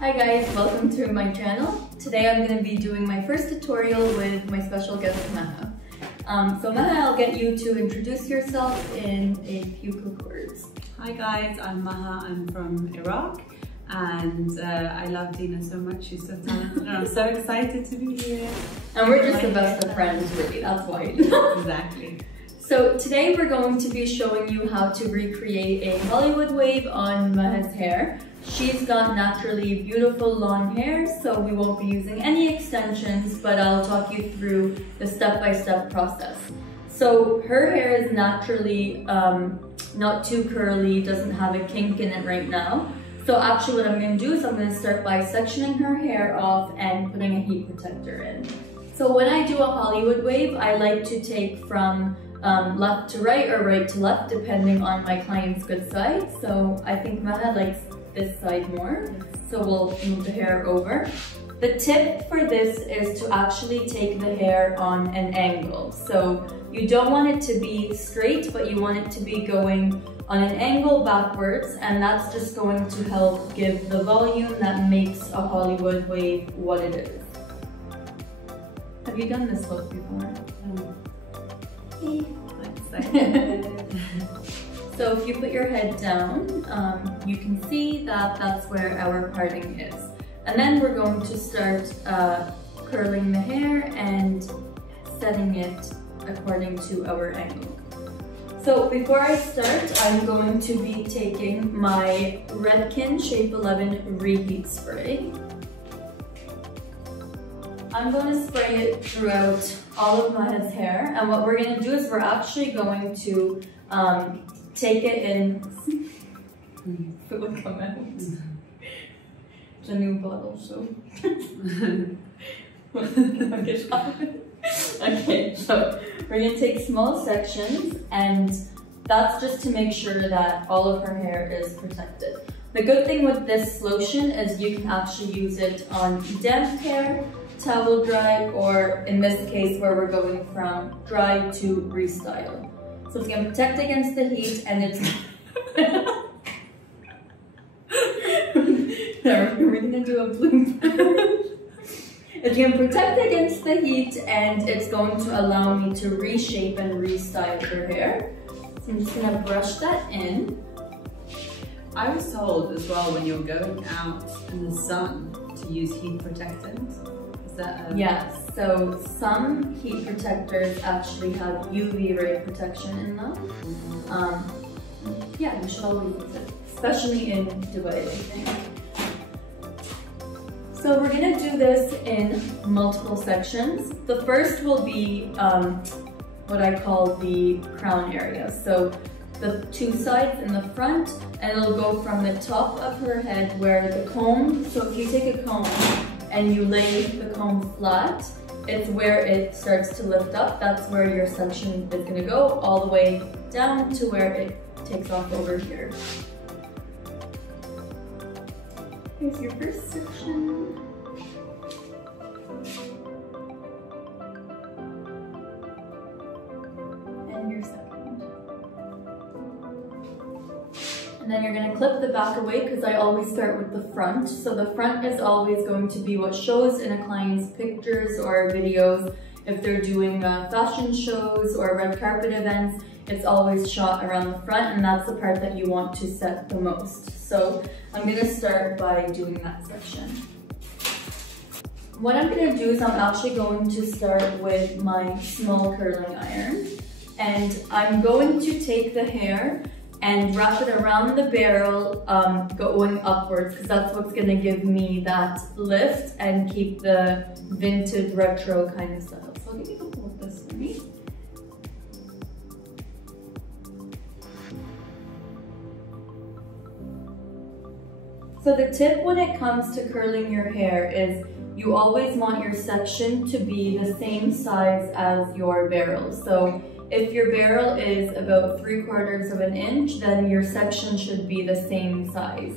Hi guys, welcome to my channel. Today I'm going to be doing my first tutorial with my special guest Maha. So Maha, I'll get you to introduce yourself in a few quick words. Hi guys, I'm Maha, I'm from Iraq and I love Dina so much, she's so talented and I'm so excited to be here. And we're just the best of friends really, that's why. Exactly. So today we're going to be showing you how to recreate a Hollywood wave on Maha's hair. She's got naturally beautiful long hair, so we won't be using any extensions, but I'll talk you through the step-by-step process. So her hair is naturally not too curly, doesn't have a kink in it right now. So actually what I'm going to do is I'm going to start by sectioning her hair off and putting a heat protector in. So when I do a Hollywood wave, I like to take from left to right or right to left, depending on my client's good side. So I think Maha likes this side more, so we'll move the hair over. The tip for this is to actually take the hair on an angle. So you don't want it to be straight, but you want it to be going on an angle backwards, and that's just going to help give the volume that makes a Hollywood wave what it is. Have you done this look before? So if you put your head down, you can see that that's where our parting is. And then we're going to start curling the hair and setting it according to our angle. So before I start, I'm going to be taking my Redken Shape 11 Reheat Spray. I'm going to spray it throughout all of Maha's hair, and what we're going to do is we're actually going to take it in. It would come out. It's a new bottle, so. Okay, so we're going to take small sections, and that's just to make sure that all of her hair is protected. The good thing with this lotion is you can actually use it on damp hair, towel dry, or in this case where we're going from dry to restyle. So it's going to protect against the heat, and it's we're going to do a blooper. It's going to protect against the heat, and it's going to allow me to reshape and restyle her hair. So I'm just going to brush that in. I was told as well when you're going out in the sun to use heat protectant. Is that Yes, so some heat protectors actually have UV ray protection in them. Yeah, you should always use it, especially in Dubai, I think. So we're gonna do this in multiple sections. The first will be what I call the crown area. So the two sides in the front, and it'll go from the top of her head where the comb, so if you take a comb and you lay the comb flat, it's where it starts to lift up. That's where your section is gonna go, all the way down to where it takes off over here. Here's your first section. And your second. And then you're going to clip the back away, because I always start with the front. So the front is always going to be what shows in a client's pictures or videos. If they're doing fashion shows or red carpet events, it's always shot around the front, and that's the part that you want to set the most. So I'm going to start by doing that section. What I'm going to do is I'm actually going to start with my small curling iron, and I'm going to take the hair and wrap it around the barrel going upwards, because that's what's going to give me that lift and keep the vintage retro kind of style. So I'll give you a couple of this for me. So the tip when it comes to curling your hair is you always want your section to be the same size as your barrel. So if your barrel is about 3/4 of an inch, then your section should be the same size.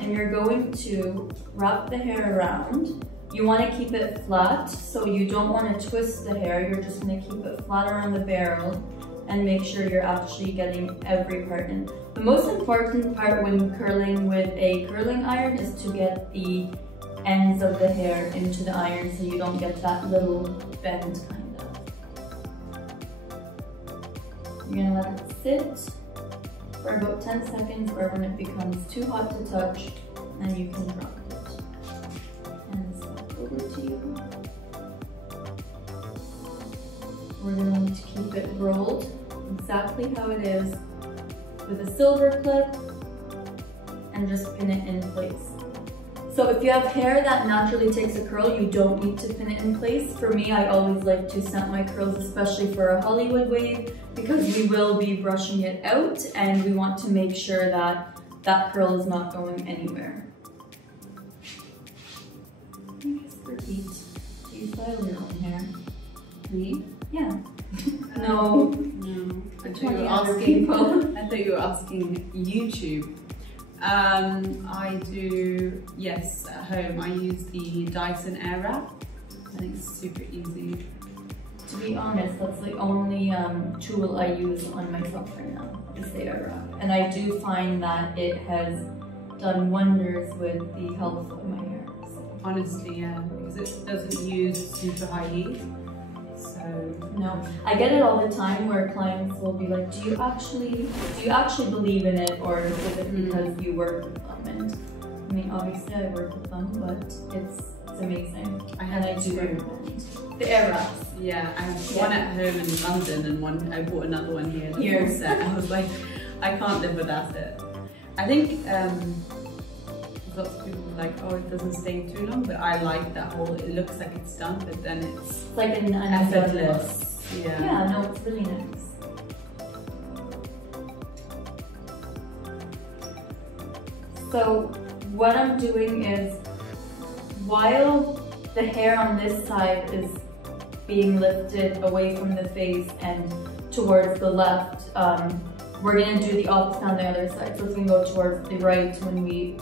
And you're going to wrap the hair around. You want to keep it flat, so you don't want to twist the hair. You're just going to keep it flat around the barrel, and make sure you're actually getting every part in. The most important part when curling with a curling iron is to get the ends of the hair into the iron so you don't get that little bend kind of. You're gonna let it sit for about 10 seconds, or when it becomes too hot to touch, then you can drop it. And step over to you. We're going to keep it rolled exactly how it is with a silver clip and just pin it in place. So if you have hair that naturally takes a curl, you don't need to pin it in place. For me, I always like to snap my curls, especially for a Hollywood wave, because we will be brushing it out and we want to make sure that that curl is not going anywhere. Just repeat. Do you style your own hair? Me? Yeah. No. No. I thought you were asking YouTube. I do, yes, at home. I use the Dyson Airwrap. I think it's super easy. To be honest, that's the only tool I use on myself right now, is the Airwrap. And I do find that it has done wonders with the health of my hair. So. Honestly, yeah, because it doesn't use super high heat. So no, I get it all the time where clients will be like, do you actually believe in it, or is it because you work with them? And I mean, obviously I work with them, but it's amazing. I do recommend the Airwraps. Yeah, I have one at home in London and one I bought another one here. The full set. I was like, I can't live without it. I think lots of people are like, oh, it doesn't stay too long, but I like that whole, it looks like it's done, but then it's like an effortless. Yeah. Yeah, no, it's really nice. So what I'm doing is, while the hair on this side is being lifted away from the face and towards the left, we're going to do the opposite on the other side. So it's going to go towards the right when we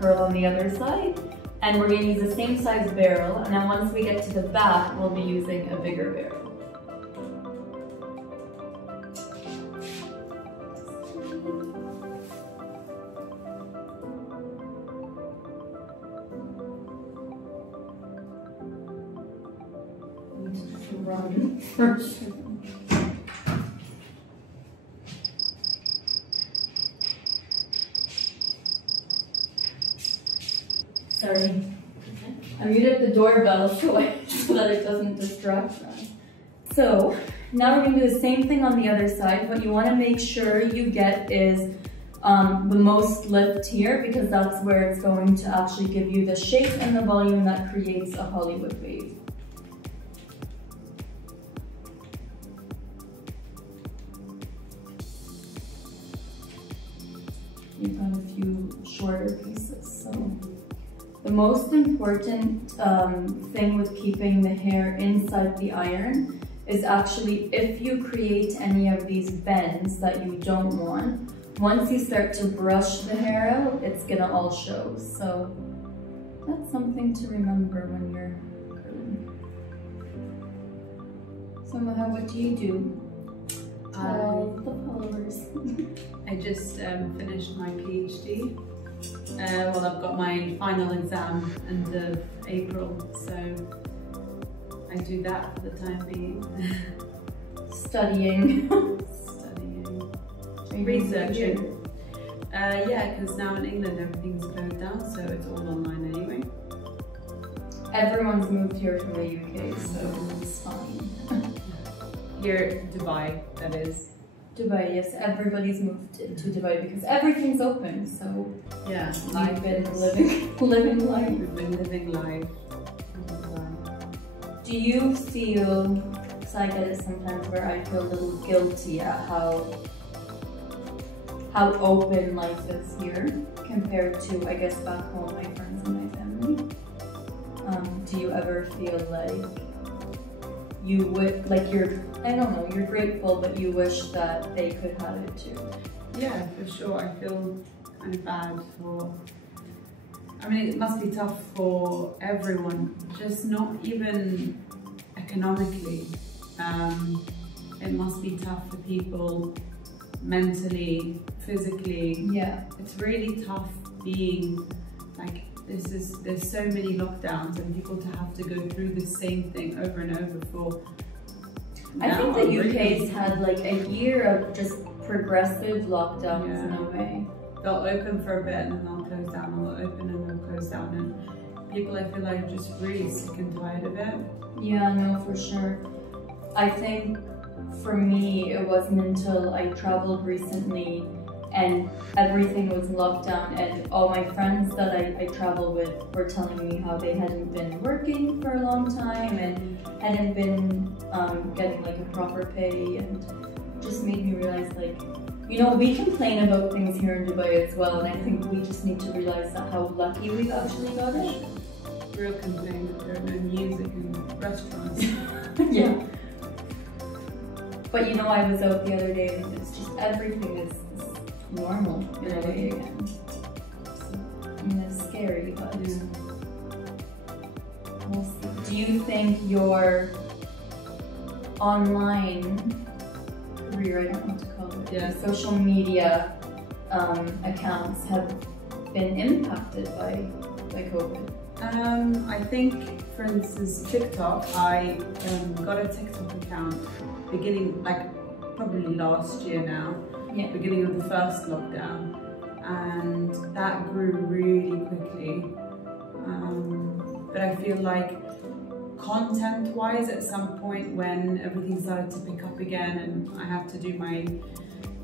curl on the other side. And we're going to use the same size barrel. And then once we get to the back, we'll be using a bigger barrel. First. Sorry, I muted the doorbell so that it doesn't distract us. So now we're going to do the same thing on the other side. What you want to make sure you get is the most lift here, because that's where it's going to actually give you the shape and the volume that creates a Hollywood wave. You've got a few shorter pieces. So the most important thing with keeping the hair inside the iron is actually, if you create any of these bends that you don't want, once you start to brush the hair out, it's gonna all show. So that's something to remember when you're curling. So Maha, what do you do? Tell the followers. I just finished my PhD. Well, I've got my final exam end of April, so I do that for the time being. Studying. Researching. Yeah, because now in England everything's closed down, so it's all online anyway. Everyone's moved here from the UK, so it's fine. Here, Dubai, that is. Dubai, yes, everybody's moved to Dubai because everything's open, so yeah, I've been living life. We've been living life. Do you feel, because I get it sometimes where I feel a little guilty at how open life is here compared to, I guess, back home, my friends and my family. Do you ever feel like you would, like I don't know, you're grateful, but you wish that they could have it too? Yeah, for sure. I feel kind of bad for, I mean, it must be tough for everyone, just not even economically. it must be tough for people mentally, physically. Yeah. It's really tough being like, there's so many lockdowns and people to have to go through the same thing over and over for. I think the UK's had like a year of just progressive lockdowns in a way. They'll open for a bit and then they'll close down, and they'll open and they'll close down, and people, I feel like, are just really sick and tired of it. Yeah, no, for sure. I think for me, it wasn't until I traveled recently and everything was locked down, and all my friends that I travel with were telling me how they hadn't been working for a long time and hadn't been getting like a proper pay, and just made me realize, like, you know, we complain about things here in Dubai as well, and I think we just need to realize that how lucky we've actually got it. Real complaint that there are no music in restaurants. Yeah. But you know, I was out the other day and it's just everything is normal in a way again. So, I mean, it's scary, but we'll see. Do you think your online career, I don't know what to call it, social media accounts have been impacted by COVID? I think, for instance, TikTok, I got a TikTok account beginning, like, probably last year now, beginning of the first lockdown, and that grew really quickly. But I feel like content-wise, at some point when everything started to pick up again and I have to do my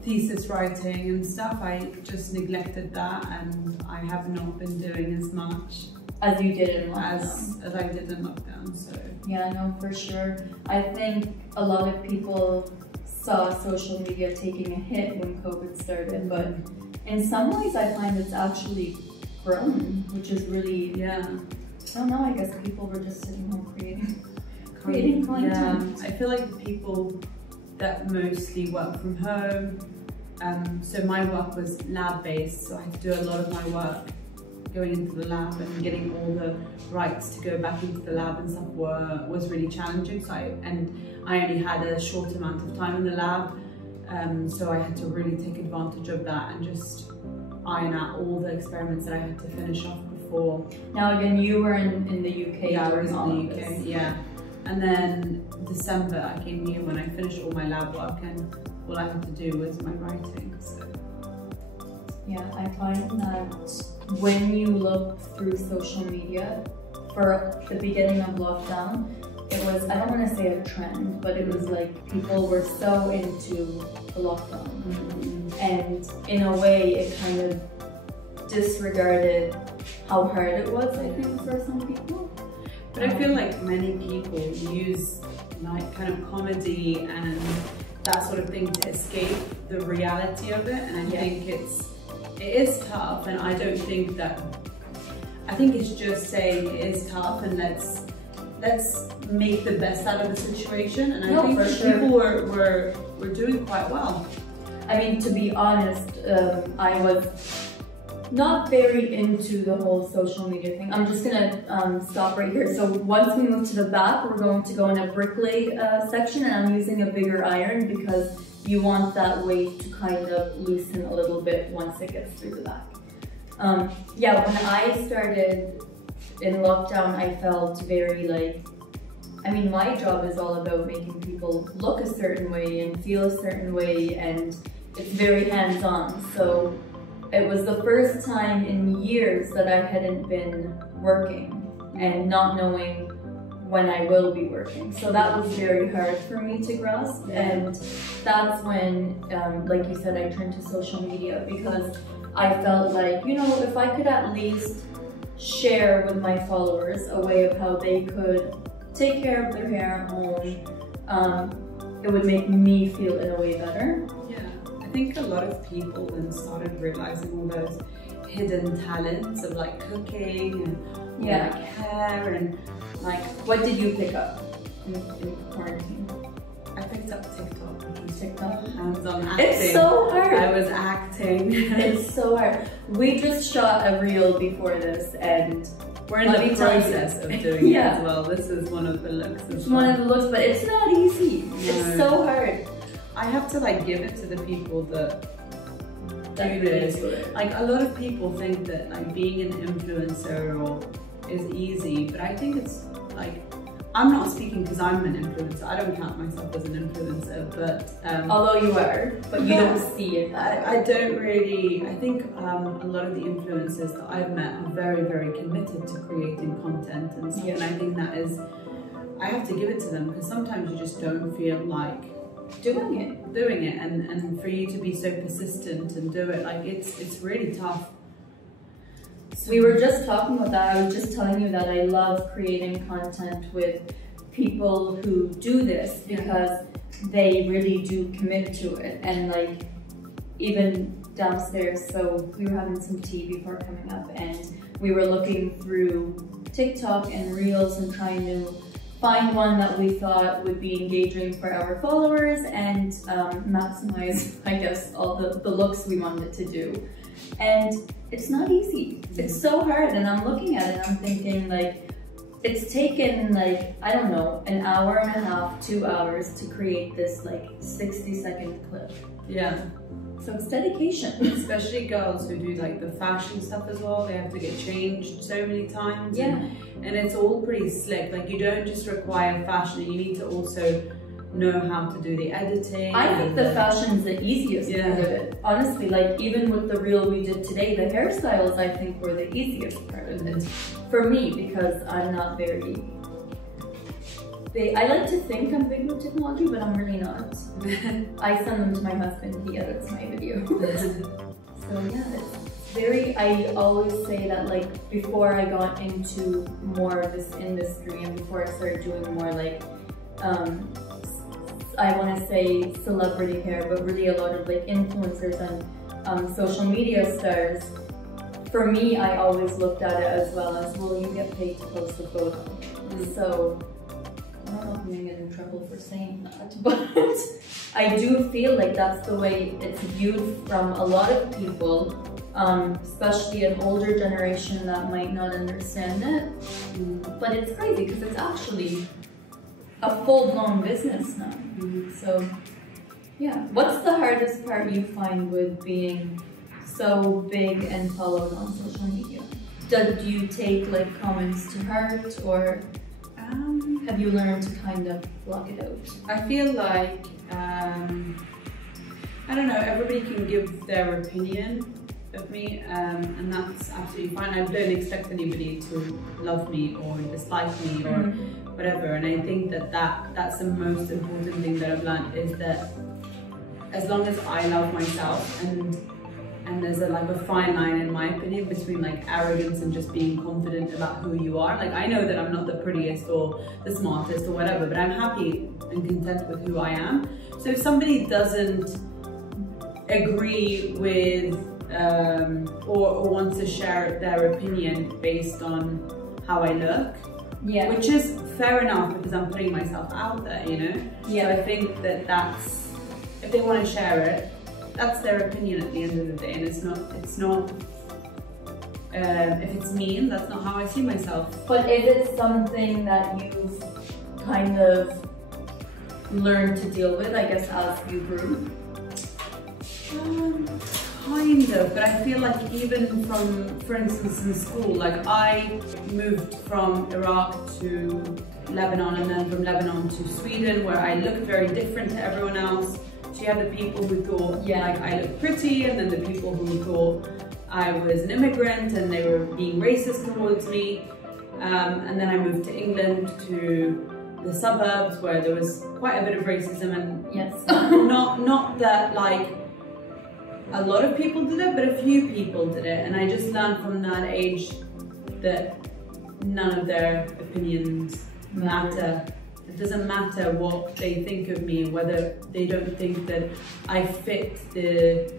thesis writing and stuff, I just neglected that, and I have not been doing as much as you did in lockdown. As I did in lockdown, so. Yeah, no, for sure. I think a lot of people saw social media taking a hit when COVID started, but in some ways I find it's actually grown, which is really, I don't know, I guess people were just sitting home creating content. Yeah, I feel like the people that mostly work from home, so my work was lab-based, so I had to do a lot of my work going into the lab, and getting all the rights to go back into the lab and stuff was really challenging. So I only had a short amount of time in the lab, so I had to really take advantage of that and just iron out all the experiments that I had to finish off before. Now again, you were in the UK. Yeah, I was in the UK, yeah. And then December I came here when I finished all my lab work, and all I had to do was my writing. So. Yeah, I find that when you look through social media, for the beginning of lockdown, it was, I don't want to say a trend, but it was like people were so into the lockdown. And in a way, it kind of disregarded how hard it was, I think, for some people. But I feel like many people use like kind of comedy and that sort of thing to escape the reality of it, and I think it is tough, and I don't think that, I think it's just saying it is tough and let's make the best out of the situation, and I think people were doing quite well. I mean, to be honest, I was not very into the whole social media thing. I'm just gonna stop right here. So once we move to the back, we're going to go in a bricklay section, and I'm using a bigger iron because you want that weight to kind of loosen a little bit once it gets through the back. Yeah, when I started in lockdown, I felt very like, I mean, my job is all about making people look a certain way and feel a certain way, and it's very hands-on. So it was the first time in years that I hadn't been working and not knowing when I will be working. So that was very hard for me to grasp, and that's when, like you said, I turned to social media because I felt like, you know, if I could at least share with my followers a way of how they could take care of their hair at home, it would make me feel in a way better. Yeah, I think a lot of people then started realizing all those hidden talents of like cooking and like hair and like. What did you pick up in quarantine? I picked up TikTok. TikTok? Hands-on acting. It's so hard. I was acting. It's so hard. We just shot a reel before this, and We're in the process of doing it as well. This is one of the looks. It's one of the looks, but it's not easy. No. It's so hard. I have to like give it to the people that do this. Like a lot of people think that like being an influencer is easy, but I think it's like, I'm not speaking because I'm an influencer. I don't count myself as an influencer, but although you are, but you don't see it. I don't really. I think a lot of the influencers that I've met are very, very committed to creating content and stuff, and I think that is. I have to give it to them because sometimes you just don't feel like doing it, and for you to be so persistent and do it, like it's really tough. We were just talking about that. I was just telling you that I love creating content with people who do this because they really do commit to it. And like even downstairs, so we were having some tea before coming up and we were looking through TikTok and Reels and trying to find one that we thought would be engaging for our followers and maximize, I guess, all the looks we wanted to do. And it's not easy. It's so hard, and I'm looking at it and I'm thinking like, it's taken like, I don't know, an hour and a half, 2 hours to create this like 60-second clip. Yeah. So it's dedication. Especially girls who do like the fashion stuff as well. They have to get changed so many times. Yeah. And it's all pretty slick. Like you don't just require fashion, you need to also know how to do the editing. I think the fashion's the easiest part of it. Honestly, like even with the reel we did today, the hairstyles I think were the easiest part of it. For me, because I'm not very big. I like to think I'm big with technology, but I'm really not. I send them to my husband, he edits my videos. So yeah, it's very, I always say that like before I got into more of this industry and before I started doing more like I want to say celebrity hair, but really a lot of like influencers and social media stars. For me, I always looked at it as well as, well, you get paid to post a photo. So I don't know if I'm gonna get in trouble for saying that, but I do feel like that's the way it's viewed from a lot of people, especially an older generation that might not understand it. But it's crazy because it's actually a full-blown business now. So yeah, what's the hardest part you find with being so big and followed on social media? Do you take like comments to heart, or have you learned to kind of block it out? I feel like I don't know, everybody can give their opinion of me, and that's absolutely fine. I don't expect anybody to love me or dislike me or whatever, and I think that's the most important thing that I've learned, is that as long as I love myself, and there's like a fine line in my opinion between like arrogance and just being confident about who you are. Like I know that I'm not the prettiest or the smartest or whatever, but I'm happy and content with who I am. So if somebody doesn't agree with or wants to share their opinion based on how I look, which is fair enough because I'm putting myself out there, you know? So I think that's, if they want to share it, that's their opinion at the end of the day, and it's not if it's mean, that's not how I see myself. But is it something that you've kind of learned to deal with, I guess, as you grew? Kind of, but I feel like even from, for instance, in school, like I moved from Iraq to Lebanon and then from Lebanon to Sweden, where I looked very different to everyone else. So you had the people who thought like I looked pretty, and then the people who thought I was an immigrant and they were being racist towards me. And then I moved to England, to the suburbs, where there was quite a bit of racism, and not that like a lot of people did it, but a few people did it, and I just learned from that age that none of their opinions matter. It doesn't matter what they think of me, whether they don't think that I fit the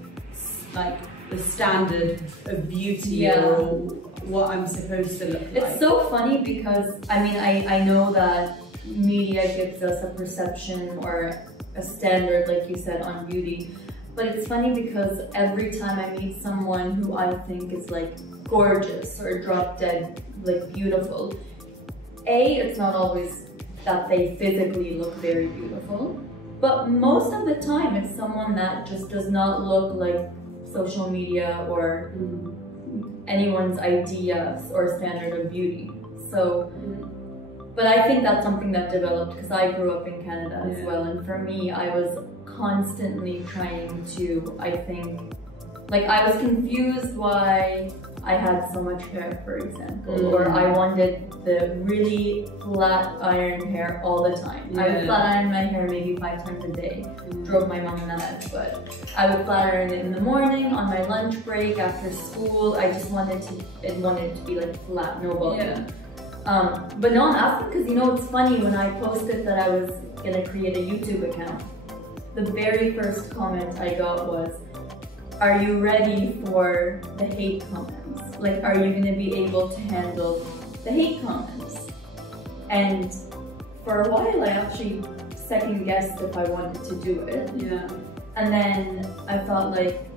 standard of beauty or what I'm supposed to look like. It's so funny because I mean I know that media gives us a perception or a standard, like you said, on beauty. But it's funny because every time I meet someone who I think is like gorgeous or drop dead, like beautiful, it's not always that they physically look very beautiful, but most of the time it's someone that just does not look like social media or anyone's idea or standard of beauty. So, but I think that's something that developed because I grew up in Canada as well, and for me, I was constantly trying to, I think, like I was confused why I had so much hair, for example, or I wanted the really flat iron hair all the time. I would flat iron my hair maybe 5 times a day. Drove my mom nuts, but I would flat iron it in the morning, on my lunch break, after school. I just wanted it to be like flat, no volume. But no, I'm asking because you know it's funny, when I posted that I was gonna create a YouTube account, the very first comment I got was, "Are you ready for the hate comments? Like, are you gonna be able to handle the hate comments?" And for a while I actually second guessed if I wanted to do it. And then I thought like,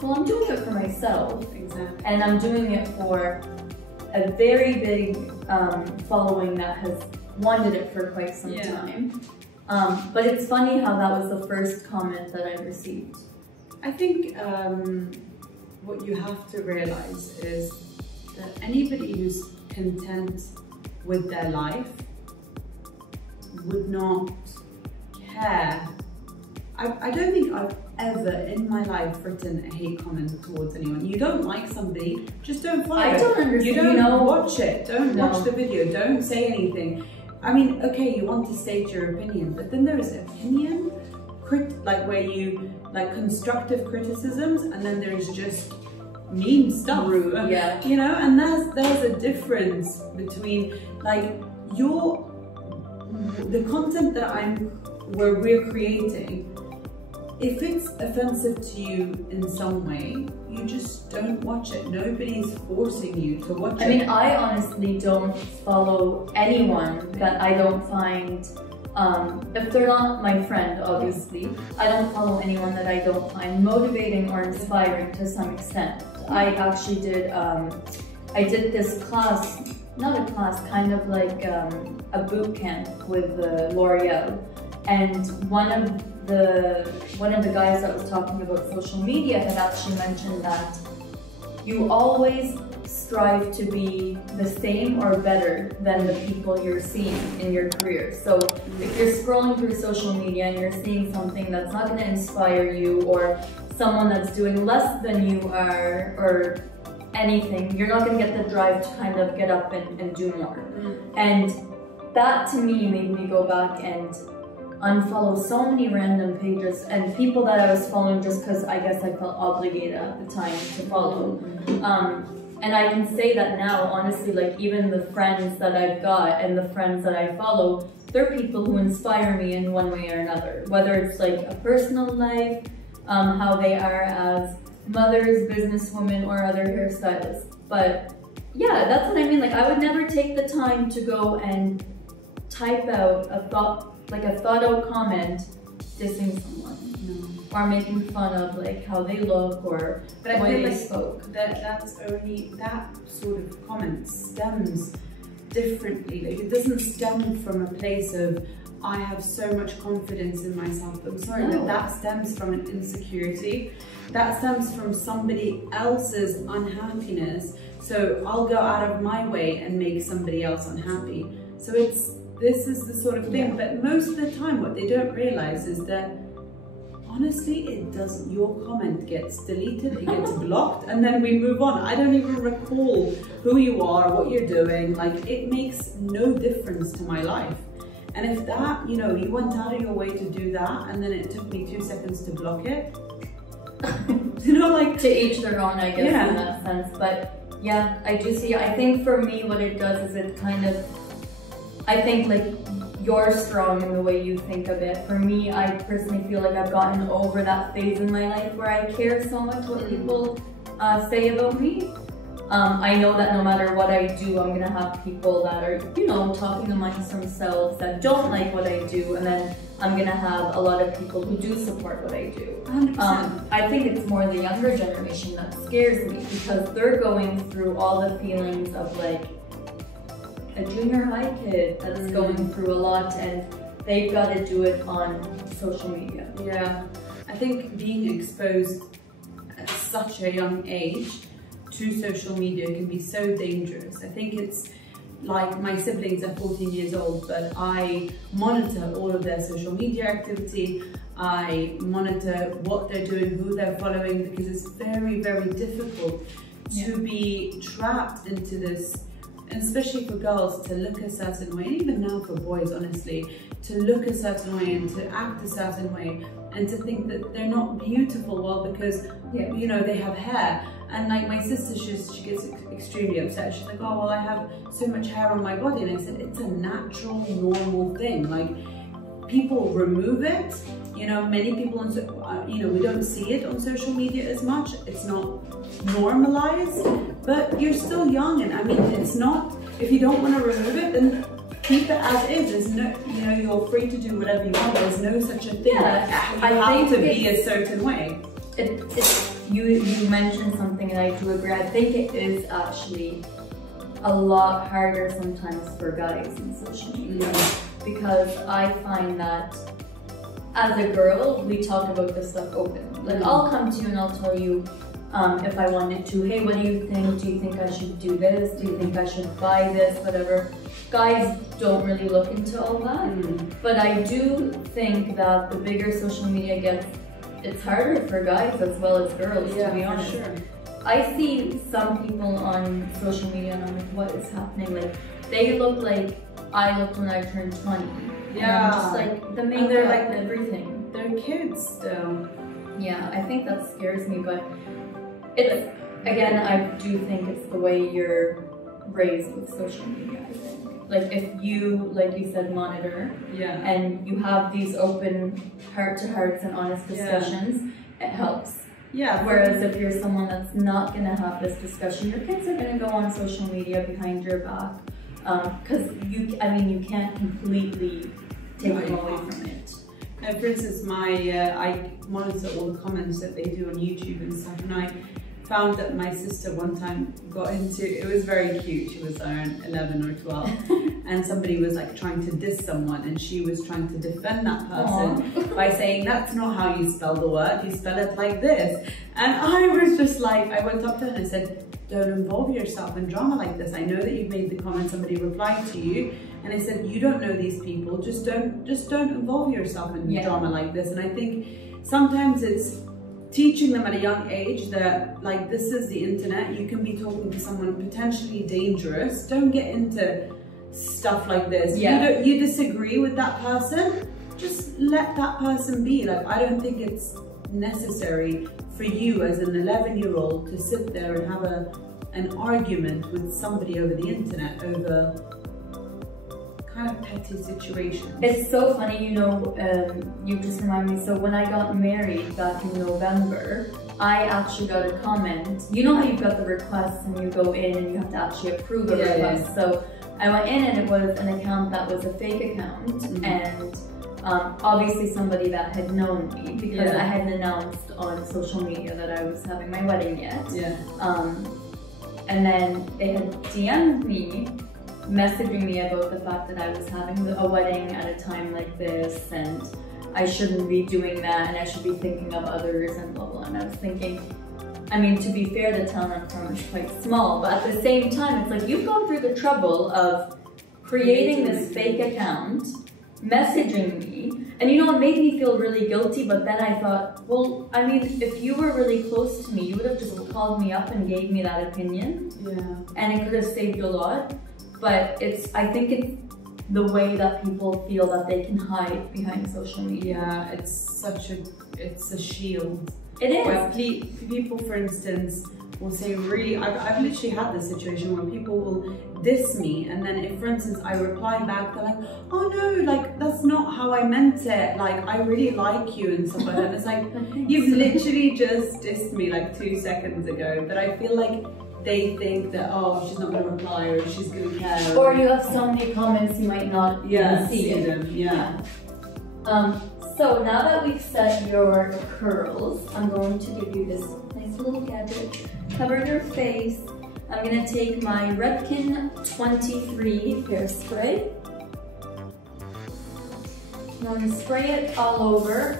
well, I'm doing it for myself. Exactly. And I'm doing it for a very big following that has wanted it for quite some time. But it's funny how that was the first comment that I received. I think what you have to realize is that anybody who's content with their life would not care. I don't think I've ever in my life written a hate comment towards anyone. You don't like somebody, just don't follow it. I don't understand. You don't watch it. Don't watch the video. Don't say anything. I mean, okay, you want to state your opinion, but then there is opinion, like where you like constructive criticisms, and then there is just mean stuff. Rude, you know, and there's a difference between like the content that we're creating. If it's offensive to you in some way, you just don't watch it. Nobody's forcing you to watch it. I mean, I honestly don't follow anyone that I don't find, if they're not my friend, obviously, I don't follow anyone that I don't find motivating or inspiring to some extent. I actually did, I did this class, not a class, kind of like a boot camp with L'Oreal, and one of the guys that was talking about social media had actually mentioned that you always strive to be the same or better than the people you're seeing in your career. So if you're scrolling through social media and you're seeing something that's not going to inspire you, or someone that's doing less than you are, or anything, you're not going to get the drive to kind of get up and do more. And that to me made me go back and unfollow so many random pages and people that I was following just because I guess I felt obligated at the time to follow. And I can say that now, honestly, like even the friends that I've got and the friends that I follow, they're people who inspire me in one way or another, whether it's like a personal life, how they are as mothers, businesswomen, or other hairstylists. But yeah, that's what I mean. Like I would never take the time to go and type out a thought out comment dissing someone. Or making fun of like how they look or the way they spoke. That's only, that sort of comment stems differently. Like it doesn't stem from a place of I have so much confidence in myself. I'm sorry, but that stems from an insecurity. That stems from somebody else's unhappiness. So I'll go out of my way and make somebody else unhappy. So this is the sort of thing. But most of the time, what they don't realize is that honestly, it doesn't. Your comment gets deleted, it gets blocked, and then we move on. I don't even recall who you are, what you're doing. Like, it makes no difference to my life. And if that, you know, you went out of your way to do that, and then it took me 2 seconds to block it, you know, like... To each their own, I guess, in that sense. But yeah, I do see, I think for me, what it does is it kind of, I think like, you're strong in the way you think of it. For me, I personally feel like I've gotten over that phase in my life where I care so much what people say about me. I know that no matter what I do, I'm gonna have people that are, you know, talking amongst themselves that don't like what I do, and then I'm gonna have a lot of people who do support what I do. 100%. I think it's more the younger generation that scares me because they're going through all the feelings of like a junior high kid that's going through a lot, and they've got to do it on social media. Yeah, I think being exposed at such a young age to social media can be so dangerous. I think it's like my siblings are 14 years old, but I monitor all of their social media activity. I monitor what they're doing, who they're following, because it's very, very difficult to be trapped into this, and especially for girls to look a certain way, and even now for boys, honestly, to look a certain way and to act a certain way and to think that they're not beautiful, well, because, you know, they have hair. And like my sister, she gets extremely upset. She's like, oh, well, I have so much hair on my body. And I said, it's a natural, normal thing. Like, people remove it. You know, many people, you know, we don't see it on social media as much. It's not normalized, but you're still young. And I mean, it's not, if you don't want to remove it, then keep it as is. There's no, you know, you're free to do whatever you want. There's no such a thing. Yeah, I have to be a certain way. You mentioned something, and I do agree. I think it is actually a lot harder sometimes for guys in social media because I find that as a girl, we talk about this stuff open. Like, I'll come to you and I'll tell you if I wanted to, hey, what do you think? Do you think I should do this? Do you think I should buy this? Whatever. Guys don't really look into all that. But I do think that the bigger social media gets, it's harder for guys as well as girls, to be honest. Sure. I see some people on social media and I'm like, what is happening? Like, they look like I looked when I turned 20. Yeah. And I'm just like, the makeup, they're like everything. They're kids still. Yeah, I think that scares me, but it's, again, I do think it's the way you're raised with social media, I think. Like, if you, like you said, monitor, and you have these open heart-to-hearts and honest discussions, it helps. Yeah. Whereas if you're someone that's not gonna have this discussion, your kids are gonna go on social media behind your back, because you can't completely take them away from it. For instance, I monitor all the comments that they do on YouTube and stuff, and I found that my sister one time got into, it was very cute, she was around 11 or 12, and somebody was like trying to diss someone, and she was trying to defend that person by saying, that's not how you spell the word, you spell it like this. And I was just like, I went up to her and I said, don't involve yourself in drama like this. I know that you've made the comment, somebody replied to you, and I said, you don't know these people, just don't involve yourself in drama like this. And I think sometimes it's teaching them at a young age that, like, this is the internet, you can be talking to someone potentially dangerous, don't get into stuff like this. You disagree with that person, just let that person be. Like, I don't think it's necessary for you as an 11-year-old to sit there and have an argument with somebody over the internet over kind of petty situations. It's so funny, you know, you just remind me, so when I got married back in November, I actually got a comment. You know how you've got the requests and you go in and you have to actually approve a request. So I went in and it was an account that was a fake account, and obviously somebody that had known me because I hadn't announced on social media that I was having my wedding yet. And then they had DM'd me, messaging me about the fact that I was having a wedding at a time like this, and I shouldn't be doing that, and I should be thinking of others, and blah blah. And I was thinking, I mean, to be fair, the town I'm from is quite small, but at the same time, it's like, you've gone through the trouble of creating this fake account, messaging me, and you know, it made me feel really guilty, but then I thought, well, I mean, if you were really close to me, you would have just called me up and gave me that opinion, and it could have saved you a lot. But I think it's the way that people feel that they can hide behind social media. Yeah, it's a shield. It is. Where people, for instance, will say I've literally had this situation where people will diss me, and then if, for instance, I reply back, they're like, oh no, like, that's not how I meant it, like, I really like you and stuff like that. And it's like, you've literally just dissed me like 2 seconds ago, but I feel like they think that, oh, she's not going to reply, or she's going to care. Or you have so many comments you might not even see them. So now that we've set your curls, I'm going to give you this nice little gadget. Cover your face. I'm gonna take my Redken 23 hairspray. I'm going to spray it all over.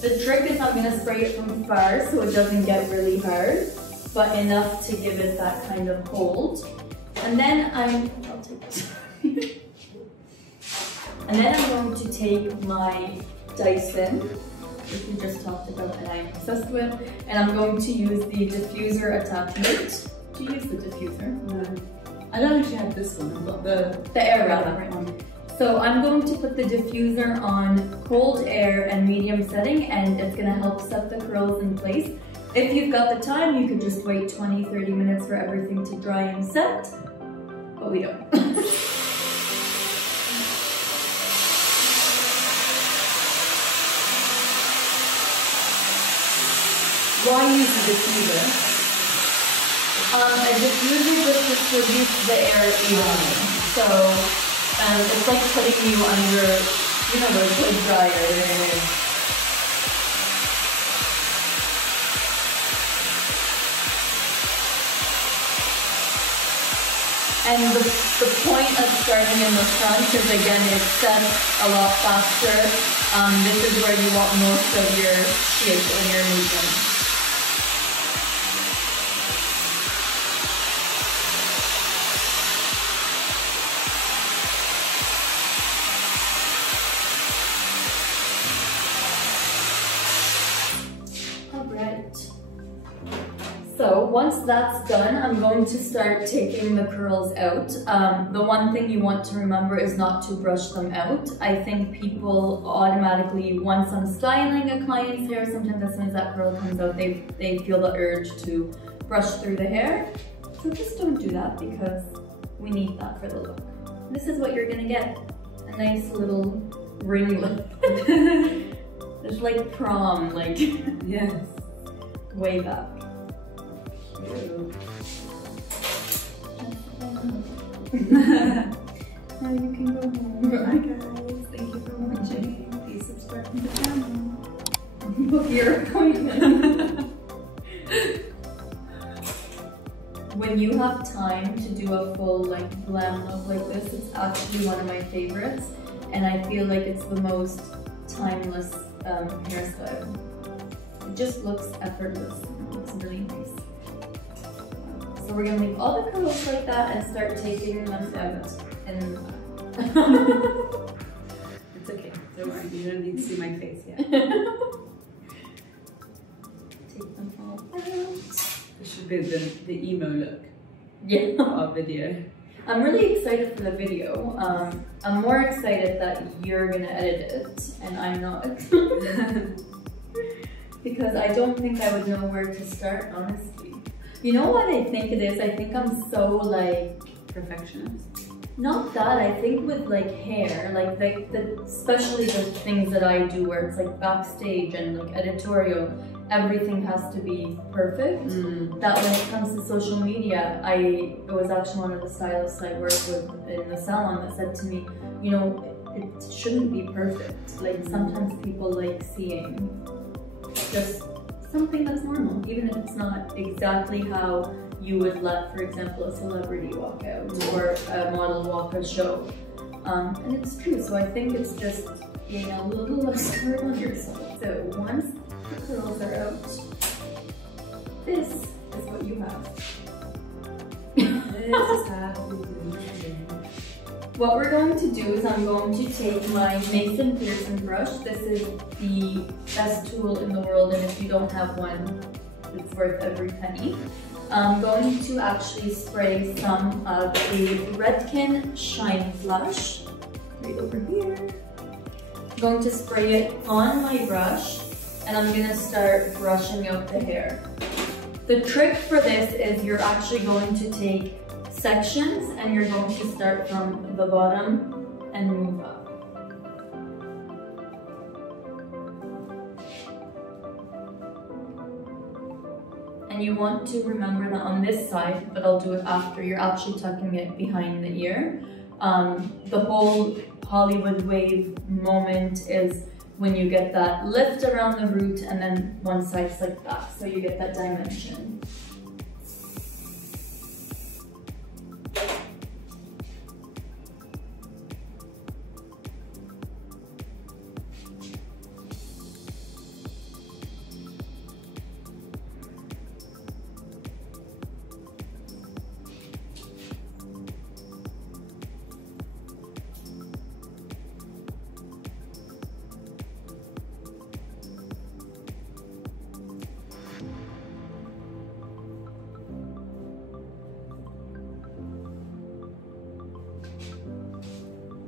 The trick is I'm gonna spray it from far so it doesn't get really hard, but enough to give it that kind of hold. And then I'll take this. And then I'm going to take my Dyson, which we just talked about and I'm obsessed with, and I'm going to use the diffuser attachment. Do you use the diffuser? No. I don't actually have this one, I've got the air wrap one. So I'm going to put the diffuser on cold air and medium setting, and it's gonna help set the curls in place. If you've got the time, you could just wait 20-30 minutes for everything to dry and set, but we don't. Why use the diffuser? A diffuser just distributes the air evenly. So it's like putting you under, you know, the clothes dryer. And the point of starting in the front is, again, it sets a lot faster. This is where you want most of your shape when you're moving. So once that's done, I'm going to start taking the curls out. The one thing you want to remember is not to brush them out. I think people automatically, once I'm styling a client's hair, sometimes as soon as that curl comes out, they feel the urge to brush through the hair. So just don't do that because we need that for the look. This is what you're gonna get. A nice little ringlet. It's like prom, like, yes, way back. Now you can go home. Bye guys, thank you for watching. Please subscribe to the channel. Book your appointment. When you have time to do a full like glam look like this, it's actually one of my favorites, and I feel like it's the most timeless hairstyle. It just looks effortless. It looks really nice. So we're gonna leave all the curls like that and start taking them out. And it's okay, don't worry, you don't need to see my face yet. Take them all out. This should be the emo look. Yeah. For our video. I'm really excited for the video. I'm more excited that you're gonna edit it and I'm not. Because I don't think I would know where to start, honestly. You know what I think it is? I think I'm so like perfectionist. Not that, I think with like hair, like especially the things that I do where it's like backstage and like editorial, everything has to be perfect. That when it comes to social media, it was actually one of the stylists I work with in the salon that said to me, you know, it shouldn't be perfect. Like sometimes people like seeing just something that's normal, even if it's not exactly how you would let, for example, a celebrity walk out or a model walk a show. And it's true, so I think it's just being a little less hard on yourself. So once the curls are out, this is what you have. This is how What we're going to do is I'm going to take my Mason Pearson brush. This is the best tool in the world, and if you don't have one, it's worth every penny. I'm going to actually spray some of the Redken Shine Flush right over here. I'm going to spray it on my brush, and I'm going to start brushing out the hair. The trick for this is you're actually going to take sections and you're going to start from the bottom and move up. And you want to remember that on this side, but I'll do it after, you're actually tucking it behind the ear. The whole Hollywood wave moment is when you get that lift around the root and then one side slick back, so you get that dimension.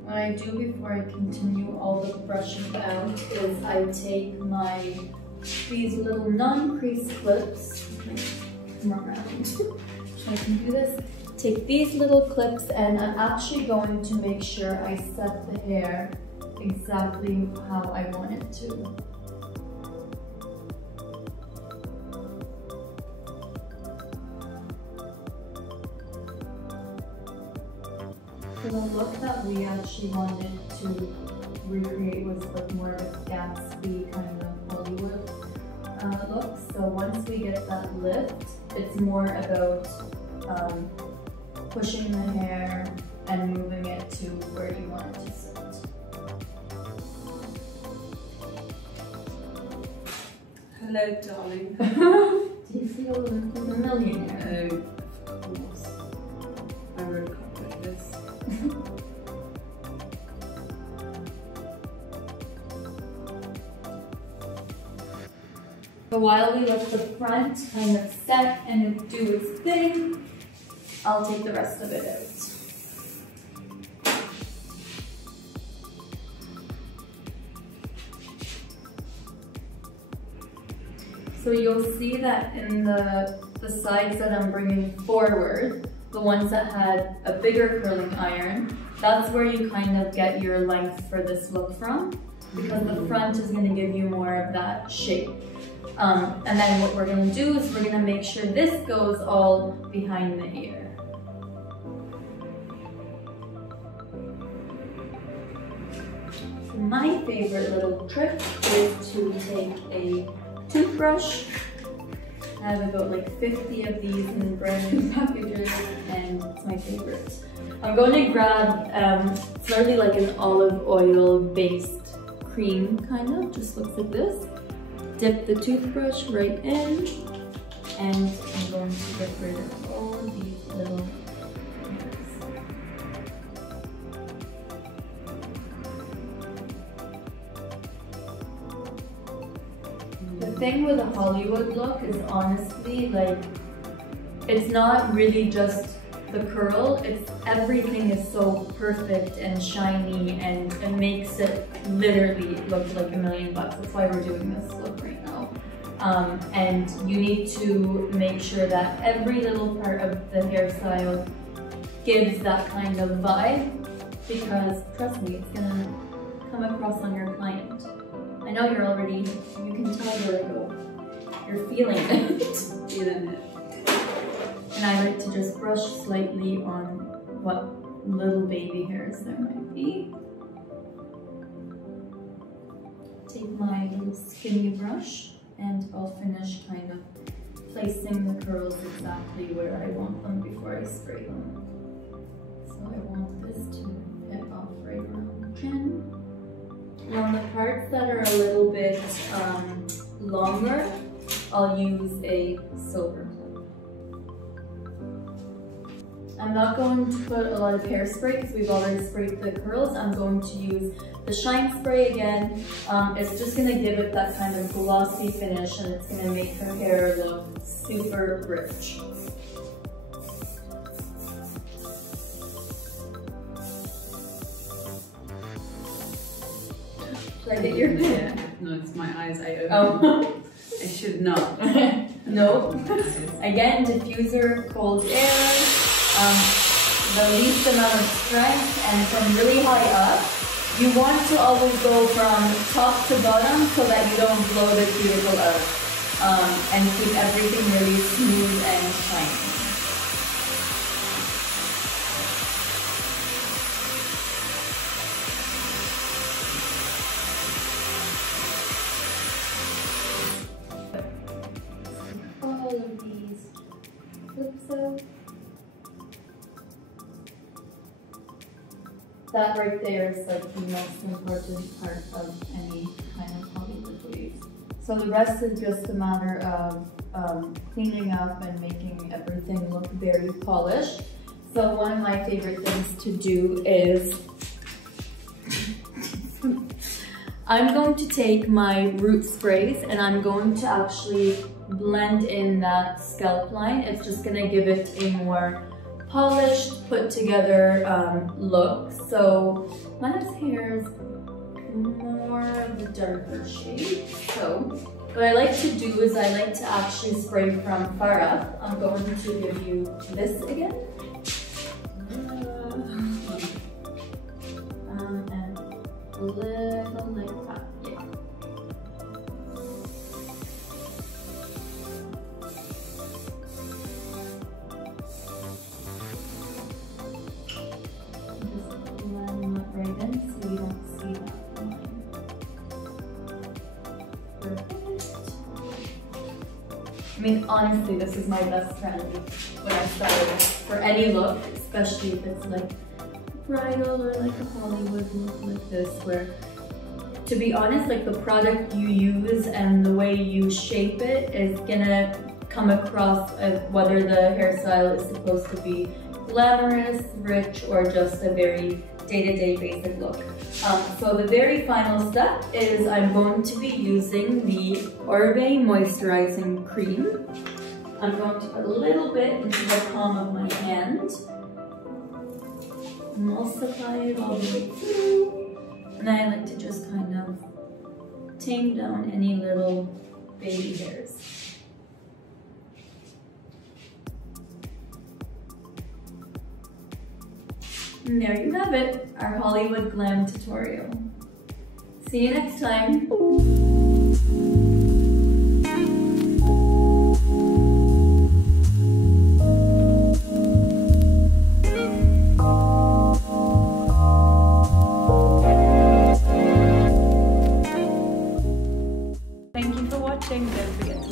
What I do before I continue all the brushing out is I take these little non-crease clips, come around so I can do this. Take these little clips and I'm actually going to make sure I set the hair exactly how I want it to. So the look that we actually wanted to recreate was like more of a Gatsby kind of Hollywood look. So once we get that lift, it's more about pushing the hair and moving it to where you want it to sit. Hello, darling. Do you feel like a millionaire? Of course. I woke up like this. But while we let the front kind of set and do its thing, I'll take the rest of it out. So you'll see that in the sides that I'm bringing forward, the ones that had a bigger curling iron, that's where you kind of get your length for this look from, because the front is going to give you more of that shape. And then what we're going to do is we're going to make sure this goes all behind the ear. So my favorite little trick is to take a toothbrush. I have about like 50 of these in brand new packages and it's my favorite. I'm going to grab, it's really like an olive oil based cream kind of, just looks like this. Dip the toothbrush right in and I'm going to get rid of all these little hairs. The thing with a Hollywood look is honestly like, it's not really just the curl, it's everything is so perfect and shiny and it makes it literally look like $1 million. That's why we're doing this look right now. And you need to make sure that every little part of the hairstyle gives that kind of vibe, because trust me, it's gonna come across on your client. I know you're already, you can tell you're feeling it. Feeling it. And I like to just brush slightly on what little baby hairs there might be. Take my little skinny brush and I'll finish kind of placing the curls exactly where I want them before I spray them. So I want this to fit off right around the chin. And on the parts that are a little bit longer, I'll use a silver clip. I'm not going to put a lot of hairspray because we've already sprayed the curls. I'm going to use the shine spray again. It's just going to give it that kind of glossy finish and it's going to make her hair look super rich. Should I get your hair? No, it's my eyes. I open. Oh. I should not. No. Again, diffuser, cold air. The least amount of strength, and from really high up, you want to always go from top to bottom so that you don't blow the cuticle out, and keep everything really smooth and shiny. that right there is like the most important part of any kind of Hollywood waves. So the rest is just a matter of cleaning up and making everything look very polished. So one of my favorite things to do is I'm going to take my root sprays and I'm going to actually blend in that scalp line. It's just gonna give it a more polished, put together look. So Maha's hair is more of a darker shade. So what I like to do is I like to actually spray from far up. I'm going to give you this again. And a little like that, yeah. Just blend that right in so you don't see that line. Perfect. I mean, honestly, this is my best friend when I started for any look, especially if it's like bridal or like a Hollywood look like this, where, to be honest, like the product you use and the way you shape it is gonna come across as whether the hairstyle is supposed to be glamorous, rich, or just a very day-to-day basic look. So the very final step is I'm going to be using the Orbe Moisturizing Cream. I'm going to put a little bit into the palm of my hand. Emulsify it all the way through. And then I like to just kind of tame down any little baby hairs. And there you have it, our Hollywood Glam tutorial. See you next time. Thank you for watching. Don't forget to